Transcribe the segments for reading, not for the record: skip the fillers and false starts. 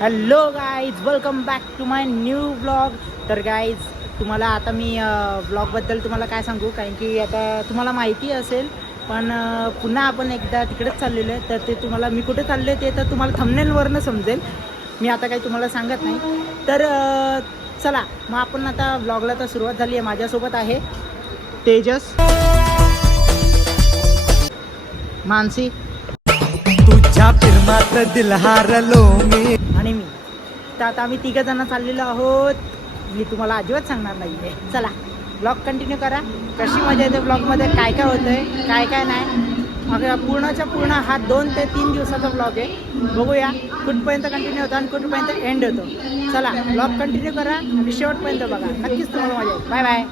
Hello guys, welcome back to my new blog. तर guys, तुम्हाला आता मी ब्लॉगबद्दल तुम्हाला काय सांगू, कारण की आता तुम्हाला माहिती असेल, पण पुन्हा आपण एकदा तिकडेच चाललेलो आहे. तर ते तुम्हाला मी कुठे चालले ते तर तुम्हाला थंबनेलवरनं समजेल. मी आता काही तुम्हाला सांगत नाही. तर चला मग आपण आता ब्लॉगला तर सुरुवात झाली आहे. माझ्यासोबत आहे तेजस, मानसी, तुझ्या फिरमात दिल हारलो मी आणि मी. तर आता आम्ही तिघं जण चाललेलो आहोत. मी तुम्हाला अजिबात सांगणार नाही आहे. चला ब्लॉग कंटिन्यू करा. कशी मजा येते ब्लॉगमध्ये, काय काय होतं आहे, काय काय नाही. अगं पूर्णच्या पूर्ण हा 2 ते 3 दिवसाचा ब्लॉग आहे. बघूया कुठपर्यंत कंटिन्यू होतो आणि कुठपर्यंत एंड होतो. चला ब्लॉग कंटिन्यू करा आणि शेवटपर्यंत बघा. नक्कीच तुम्हाला मजा येईल. Bye bye.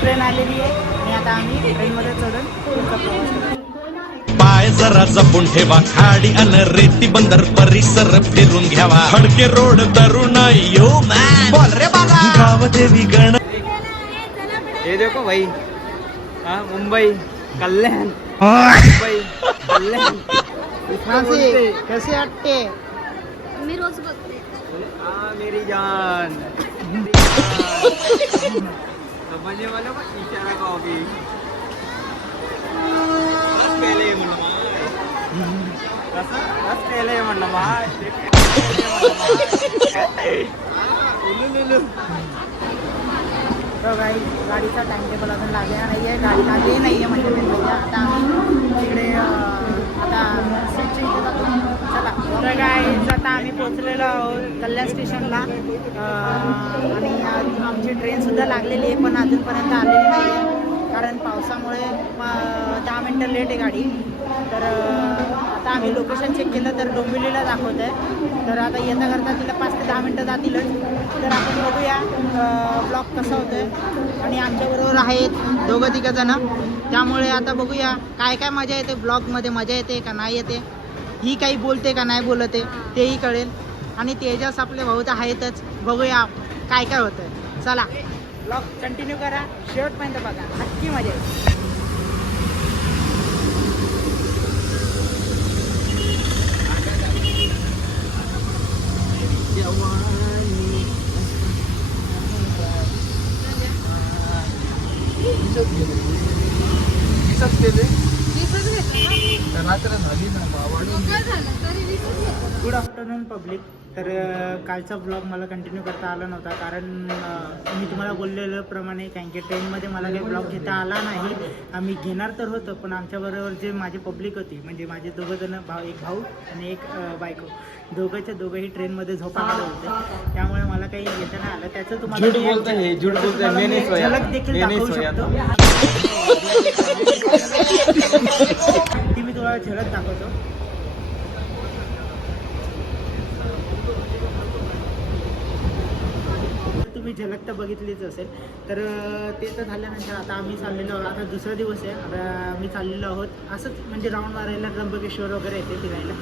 ट्रेन आलेली आहे आणि आता आम्ही ट्रेनमध्ये चढून पुढचा प्रवास करतो. पाय जरा जपून ठेवा, खाडी अन रेती बंदर परिसर फिरून घ्यावा. खडके रोड तरुण यो मॅन बोल रे बाबा. गाव देवी गण ये देखो भाई, हाँ मुंबई कल्याण, मुंबई कल्याण. मानसी कसे वाटते? मी रोज बघते. हाँ मेरी जान, समझने वालों को इशारा का होगी. बस पहले म्हणलं बस पहले म्हणलं तर गाडीचा टाइम टेबल अजून लागलेला नाही आहे. गाडी लागली नाही आहे म्हणजे आता आम्ही तिकडे आता सीटच्या इथे जातो. चला तर गाईज, आता आम्ही पोचलेलो आहोत कल्याण स्टेशनला आणि आमची ट्रेनसुद्धा लागलेली आहे, पण अजूनपर्यंत आलेली नाही आहे. कारण पावसामुळे 10 मिनटं लेट आहे गाडी. तर आता आम्ही लोकेशन चेक केलं तर डोंबिवलीला दाखवत आहे. तर आता येता करता तिला 5 ते 10 मिनटं जातीलच. तर आपण बघूया ब्लॉग कसा होतो आहे. आणि आमच्याबरोबर आहेत दोघं तिघं जणं. त्यामुळे आता बघूया काय काय मजा येते ब्लॉगमध्ये, मजा येते का नाही येते, ही काही बोलते का नाही बोलते तेही कळेल. आणि तेजस आपले भाऊ तर आहेतच. बघूया काय काय होतं आहे. चला ब्लॉग कंटिन्यू करा, शेवटपर्यंत बघा, नक्की मजा येईल. Good afternoon public. तर कालचा ब्लॉग मला कंटिन्यू करता आला नव्हता, कारण मी तुम्हाला बोललेल्याप्रमाणे कारण की ट्रेनमध्ये मला काही ब्लॉग घेता आला नाही. आम्ही घेणार तर होतं, पण आमच्याबरोबर जे माझी पब्लिक होती, म्हणजे माझे दोघंजणं एक भाऊ आणि एक बायको, दोघंही ट्रेनमध्ये झोपायला होते. त्यामुळे मला काही घेता नाही आलं. त्याचं तुम्हाला झलक देखील दाखवू शकतो. ती मी तुम्हाला झलक दाखवतो. तुम्ही झलक तर बघितलीच असेल. तर ते तर झाल्यानंतर आता आम्ही चाललेलो आहोत. आता दुसरा दिवस आहे. आता आम्ही चाललेलो आहोत असंच म्हणजे राऊंड मारायला, त्र्यंबकेश्वर वगैरे येते फिरायला.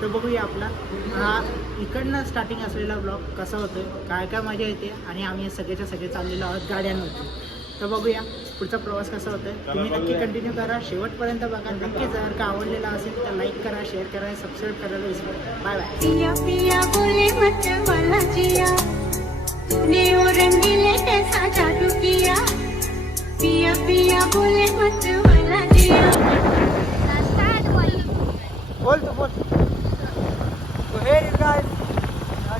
तर बघूया आपला हा इकडनं स्टार्टिंग असलेला ब्लॉग कसा होतो, काय काय मजा येते. आणि आम्ही सगळेच्या सगळे चाललेलो आहोत गाड्यांवरती. तर बघूया पुढचा प्रवास कसा होतोय. तुम्ही नक्की कंटिन्यू करा, शेवटपर्यंत बघा. नक्की जर का आवडलेला असेल तर लाईक करा, शेअर करा, सबस्क्राईब करायला विसरू नका. Bye bye. पिया पिया बोले मत वाला जिया, नेओ रंगीले कैसा जादू किया. पिया पिया बोले मत वाला जिया. बोल तू बोल. So here is guys,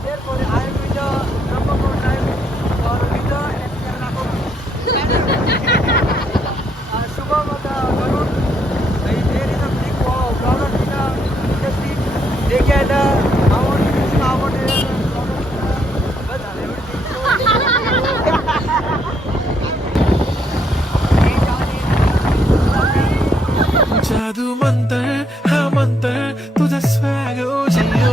therefore I am with the number 4 drive or with the Shubham of the Garud. There is a big vlogger in the industry. They can how about but everything. जादू मंतर हा मंतर तुझा swag Jio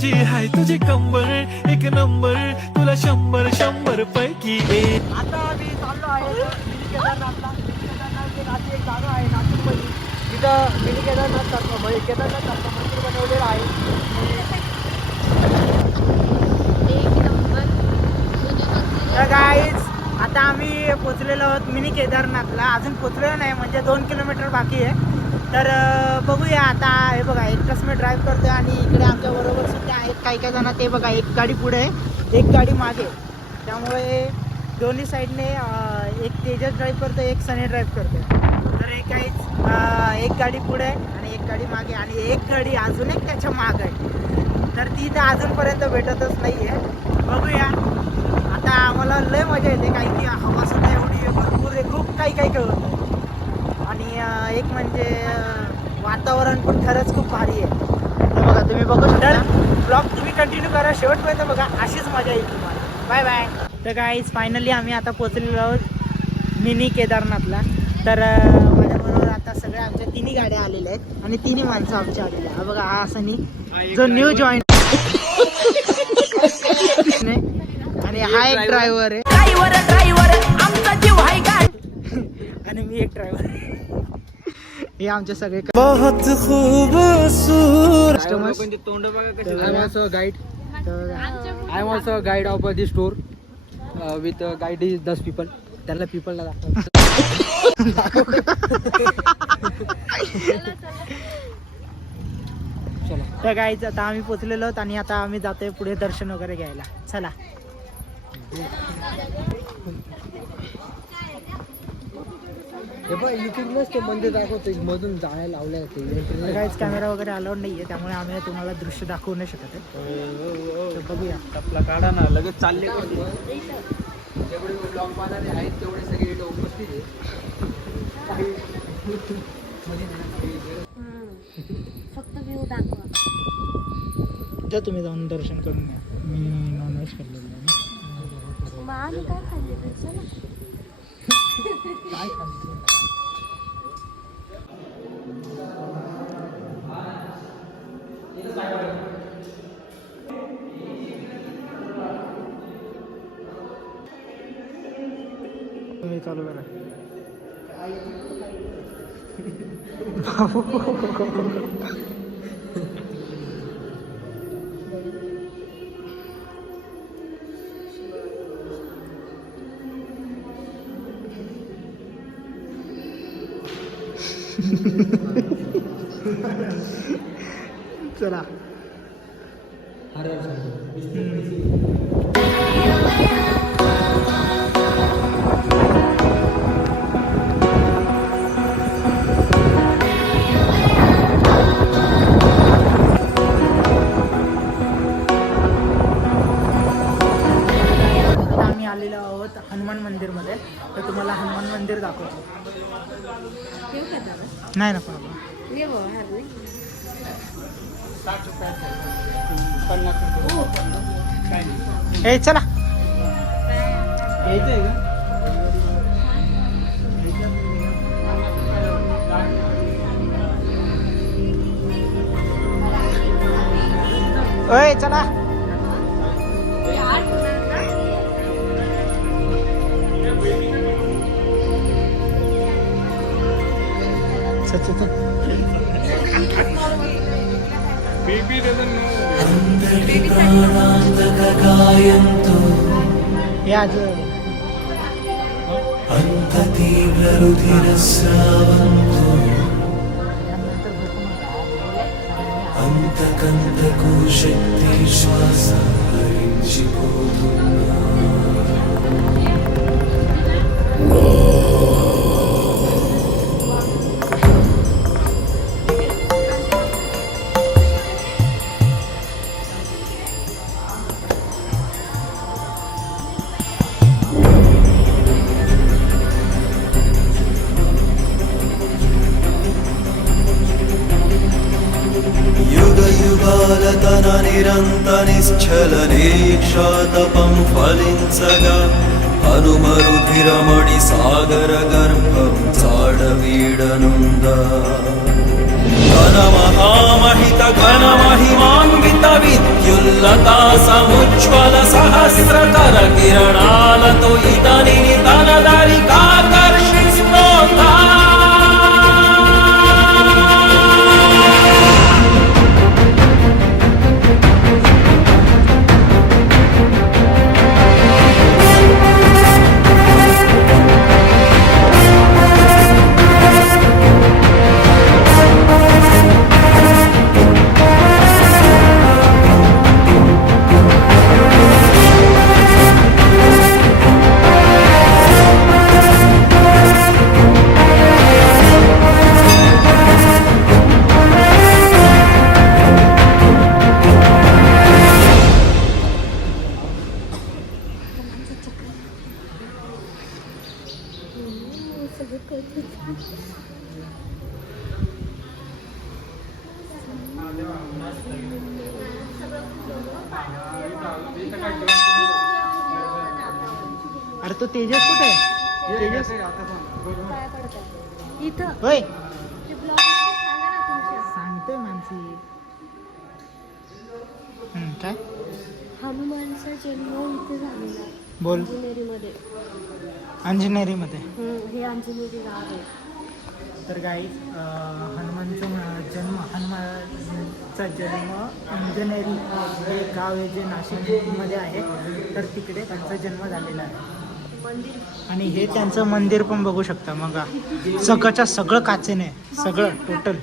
जी हाय तुझी कंबर एक number तुला 100 पैकी एक. आता आम्ही चाललो आहे मिनी केदारनाथला. मिनी केदारनाथ एक अशी एक जागा आहे नागपूरमध्ये, तिथं मिनी केदारनाथ म्हणजे केदारनाथ मंदिर बनवलेलं आहे. तर गाईज आता आम्ही पोचलेलो आहोत मिनी केदारनाथला. अजून पोचलेलो नाही, म्हणजे 2 किलोमीटर बाकी आहे. तर बघूया आता. हे बघा एकटाच मी ड्राईव्ह करतोय आणि इकडे आमच्या बरोबर सुद्धा आहेत काही काही जण. ते बघा एक गाडी पुढे आहे, एक गाडी मागे. त्यामुळे दोन्ही साईडने एक तेजस ड्राईव्ह करतो, एक सनी ड्राईव्ह करतो. तर एक काही एक गाडी पुढे आहे आणि एक गाडी मागे आणि एक गाडी अजून एक त्याच्या मागे आहे. तर ती तर अजूनपर्यंत भेटतच नाही आहे. बघूया आता. आम्हाला लय मजा येते काही की हवा सुद्धा एवढी आहे, भरपूर आहे, खूप काही काही कळतं. आणि एक म्हणजे वातावरण पण खरंच खूप भारी आहे. तर बघा तुम्ही बघू शकता. ब्लॉग तुम्ही कंटिन्यू करा शेवटपर्यंत बघा, अशीच मजा येईल तुम्हाला. Bye bye. तर गाईज फायनली आम्ही आता पोचलेलो आहोत मिनी केदारनाथला. तर माझ्याबरोबर आता सगळ्या आमच्या तिन्ही गाड्या आलेल्या आहेत आणि तिन्ही माणसं आमच्या आलेल्या. हा बघा हा सनी जो न्यू जॉईन आणि हा एक ड्रायव्हर आहे आणि मी एक ड्रायव्हर. हे आमचे सगळे बहुत खूबसूरत तोंड बघा कशी. I am also guide. I am also guide of this tour with guide is 10 people. त्यांना पीपलला दाखव. तर गाईज आता आम्ही पोचलेलो आहोत आणि आता आम्ही जातोय पुढे दर्शन वगैरे घ्यायला. चला. हे बघ युट्यूबनंच ते मंदिर दाखवतो, मधून जायला लावलं तर गाईज कॅमेरा वगैरे अलाउड नाही आहे, त्यामुळे आम्ही तुम्हाला दृश्य दाखवू नाही शकत आहे. तर बघूया. आपला काढा ना, लगेच चालले. जेवढे ब्लॉग पाहणारे आहेत तेवढे सगळे इथं उपस्थित आहे. फक्त व्ह्यू दाखवा. तर तुम्ही जाऊन दर्शन करून घ्या. मी नॉनव्हेज खाल्लेलं आहे. मग आम्ही काय खाल्ले चला. काय खाल्लं? तुम्ही चालू करा. चला. आम्ही आलेलो आहोत हनुमान मंदिरमध्ये. तर तुम्हाला हनुमान मंदिर दाखवतो. नाही नको नको. ए चला. ओय चला. आज అంతకంతకు శక్తి శ్వాస హరించిపోతున్నా. నిరంత నిశ్చల దీక్షాతపం ఫలించగా हनुमरुधिरमणि सागर गर्भं चाडवीडनुन्द घनमहामहित घनमहिमान्वित विद्युल्लता समुज्ज्वल सहस्रकर किरणालतो इदनिनि तनदरिकाकर्षिस्तोता अरे तो तेजस कुठे आहे? तेजस इथं होय ते ब्लॉग सांगा ना तुमच्या सांगतोय मानसी. काय हनुमानचा जन्म इथे झालेला आहे बोल. अंजनेरीमध्ये. अंजनेरीमध्ये. हे अंजनेरी गाव आहे. तर गाई हनुमानचा जन्म अंजनेरी हे गाव आहे जे नाशिकमध्ये आहे. तर तिकडे त्यांचा जन्म झालेला आहे. आणि हे त्यांचं मंदिर पण बघू शकता. मग सगळंच्या सगळं काचेने सगळं टोटल.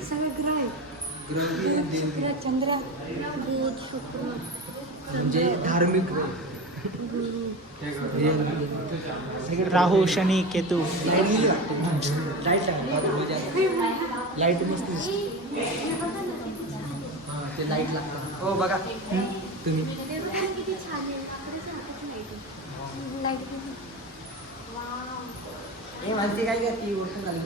चंद्र बुध शुक्र म्हणजे धार्मिक राहू शनी केतू. लाईट नसते ते लाईट लागतं. हो बघा तुम्ही किती छान आहे. लाईट हे माहिती काय का ती गोष्ट झाली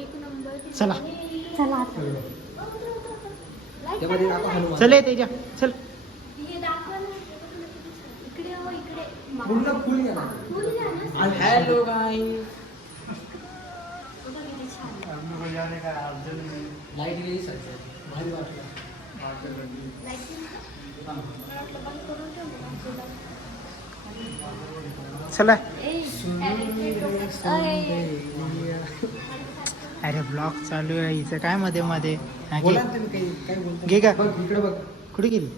एक नंबर. चला चला आता. त्यामध्ये आपण हनुमान चल ये तेजा चल. हे दाखवा ना. इकडे हो इकडे. पूर्ण फुल गेला. फुल घ्या ना. हॅलो गाईस. बघा किती छान आहे. लाईट गेली सध्या भारी वाटलं. लाईट मला वाटलं बंद करून ठेव. चला. अरे अरे ब्लॉग चालू आहे हिचं काय मध्ये मध्ये. हा, घे. बोला ना तुम्ही काही काय बोलता. घे का? बघ इकडे बघ. कुठे गेली?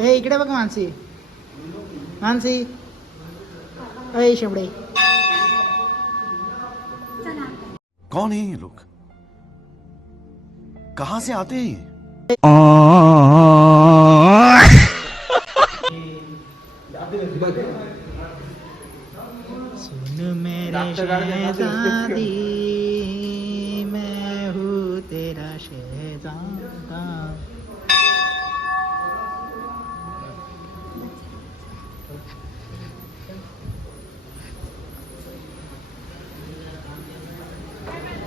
ए इकडे बघ मानसी. मानसी अय शेवडे. कौन है ये लोग, कहां से आते हैं ये? सुन मेरे शहजादी मैं हूँ तेरा शहजादा.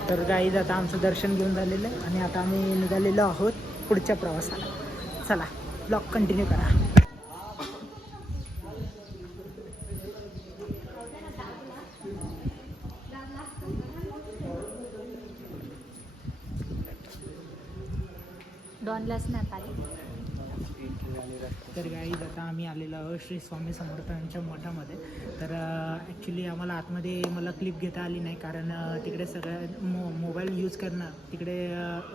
तर गाईज आता आमचं दर्शन घेऊन झालेलं आहे आणि आता आम्ही निघालेलो आहोत पुढच्या प्रवासाला. चला ब्लॉग कंटिन्यू करा. डॉनला स्नॅप आली. तर गाईज आता आम्ही आलेलो आहोत श्री स्वामी समर्थांच्या मठामध्ये. तर ॲक्च्युली आम्हाला आतमध्ये मला क्लिप घेता आली नाही कारण तिकडे सगळ्या मोबाईल यूज करणं तिकडे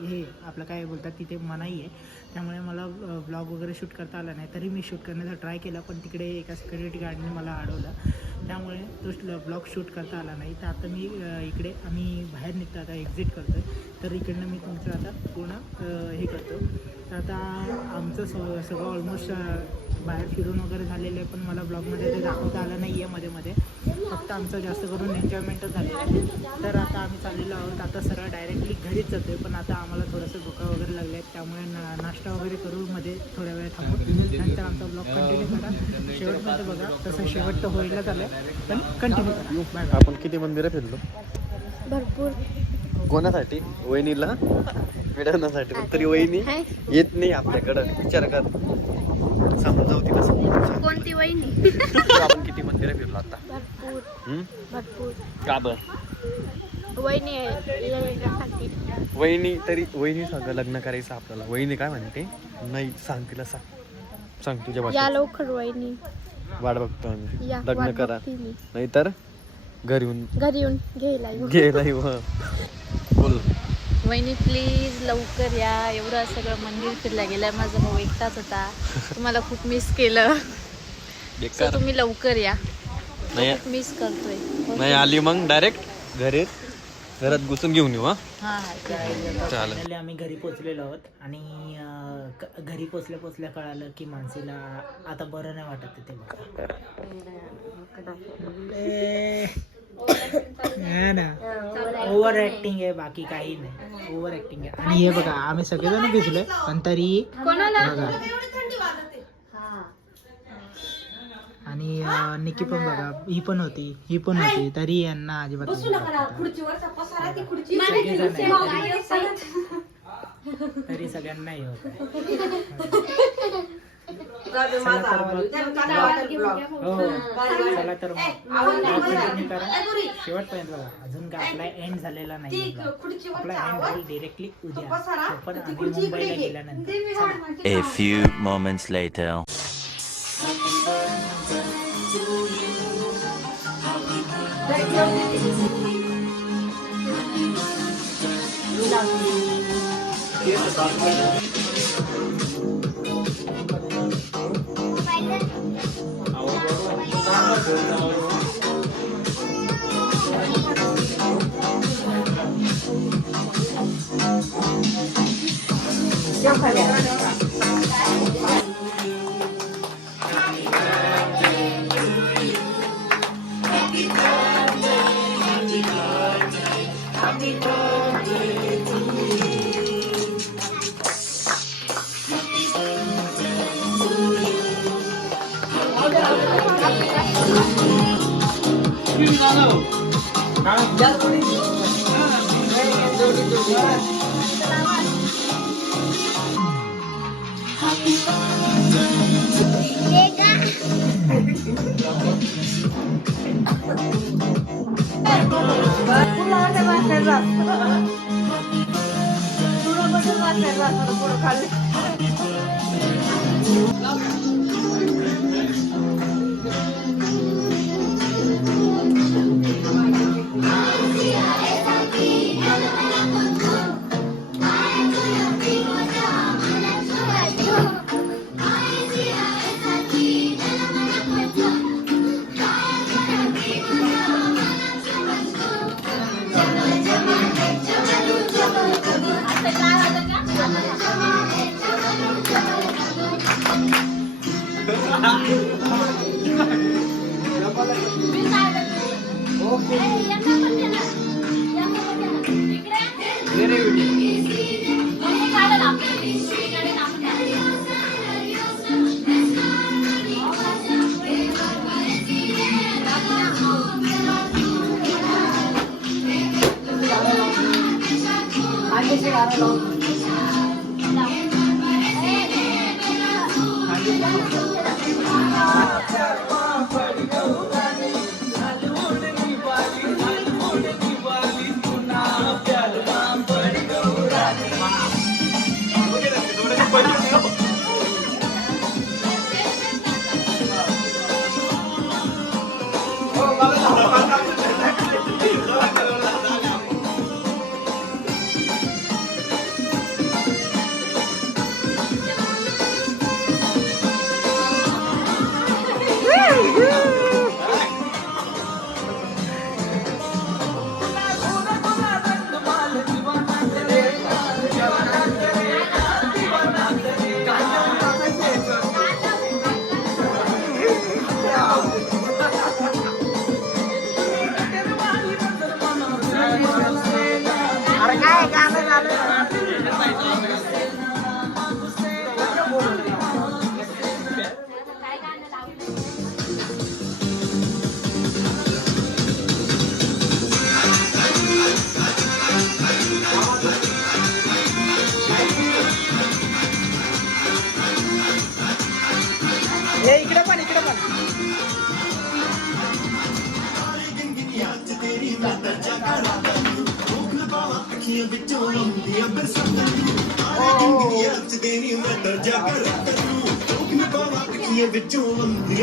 हे आपलं काय बोलतात तिथे मनाई आहे. त्यामुळे मला ब्लॉग वगैरे शूट करता आला नाही. तरी मी शूट करण्याचा ट्राय केला पण तिकडे एका सिक्युरिटी गार्डने मला अडवलं. त्यामुळे तो ब्लॉग शूट करता आला नाही. तर आता मी इकडे आम्ही बाहेर निघतो आता एक्झिट करतो आहे. तर इकडनं मी तुमचं आता पूर्ण हे करतो. तर आता आमचं सगळं ऑलमोस्ट बाहेर फिरून वगैरे झालेलं आहे पण मला ब्लॉगमध्ये ते दाखवता आलं नाही आहे. मध्ये फक्त आमचं जास्त करून एन्जॉयमेंटच झालेलं आहे. तर आता आम्ही चाललेलो आहोत. आता सरळ डायरेक्टली घरीच जातो आहे पण आता आम्हाला थोडंसं भुका वगैरे लागले आहेत त्यामुळे नाश्ता वगैरे करू मध्ये थोड्या वेळ थांबू. नंतर आमचा ब्लॉग कंटिन्यू करा. शेवटपर्यंत बघा. तसं शेवट तर व्हायला झालं आहे पण कंटिन्यू करा. बाय. आपण किती मंदिरं फिरलो? भरपूर. कोणासाठी? वहिनीला मिळवण्यासाठी. तरी वहिनी येत नाही आपल्याकडं. विचार कर, समजावू तिला समजावून. कोणती वहिनी? आपण किती मंदिरं फिरलो आता. भरपूर का बर? वहिनी आहे. वहिनी तरी वहिनी सांग लग्न करायचं आपल्याला. वहिनी काय म्हणते? नाही सांग तिला, सांग तुझ्या या भाषेत. लवकर वहिनी. वाट बघतो आम्ही. या, लग्न वाट करा, बघते मी. नाहीतर घरी येऊन घ्यायला येऊ. गेला. बोल. वहिनी प्लीज लवकर या. एवढं सगळं मंदिर फिरला गेलं. माझा भाऊ एकटाच होता. तुम्हाला खूप मिस केलं. बेकार. तुम्ही लवकर या. नाही मिस करतोय. नाही आली मग डायरेक्ट घरात घुसून घेऊन येऊ. हा चालेल. फायनली आम्ही घरी पोचलेलो आहोत आणि घरी पोचल्या कळालं की मानसीला आता बरं नाही वाटत ते बघा. ना ओव्हर ऍक्टिंग आहे, बाकी काही नाही. ओव्हर ऍक्टिंग आहे. आणि हे बघा आम्ही सगळेजण भिजलोय पण तरी बघा. आणि निकी पण बघा, ही पण होती तरी यांना अजिबात तरी सगळ्यांना हे होत चला तर शेवटपर्यंत बघा. अजून काय आपला एंड झालेला नाही. आपला एंड होईल डिरेक्टली उद्या. पण आम्ही मुंबईला गेल्यानंतर. A few moments later.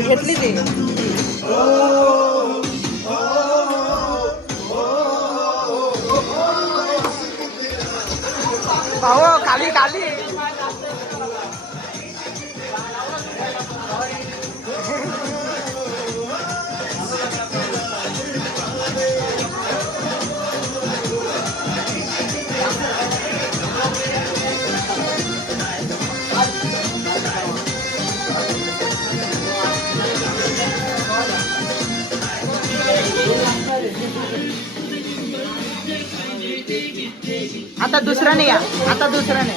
घेतली ते भाऊ खाली खाली आता दुसऱ्याने या आता दुसऱ्याने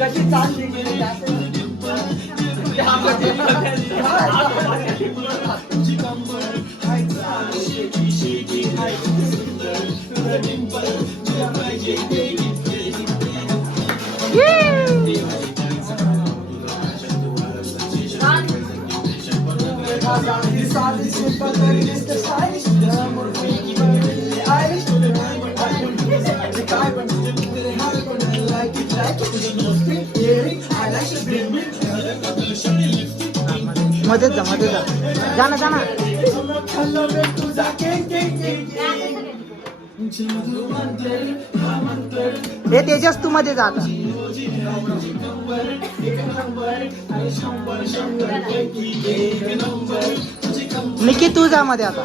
कशी चालली गेली मध्येच जा मध्ये जा जा ना जा ना हे तेजस तू मध्ये जा आता निकी तू जा मध्ये आता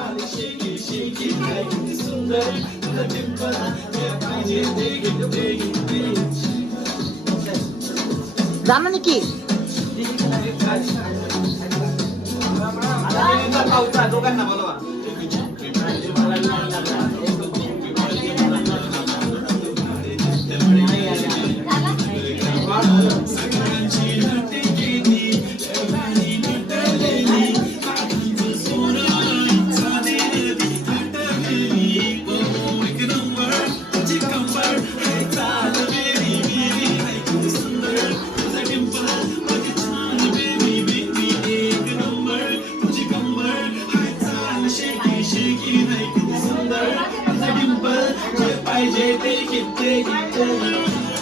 जा ना निकी दोघांना बोलवा पाहिजे ते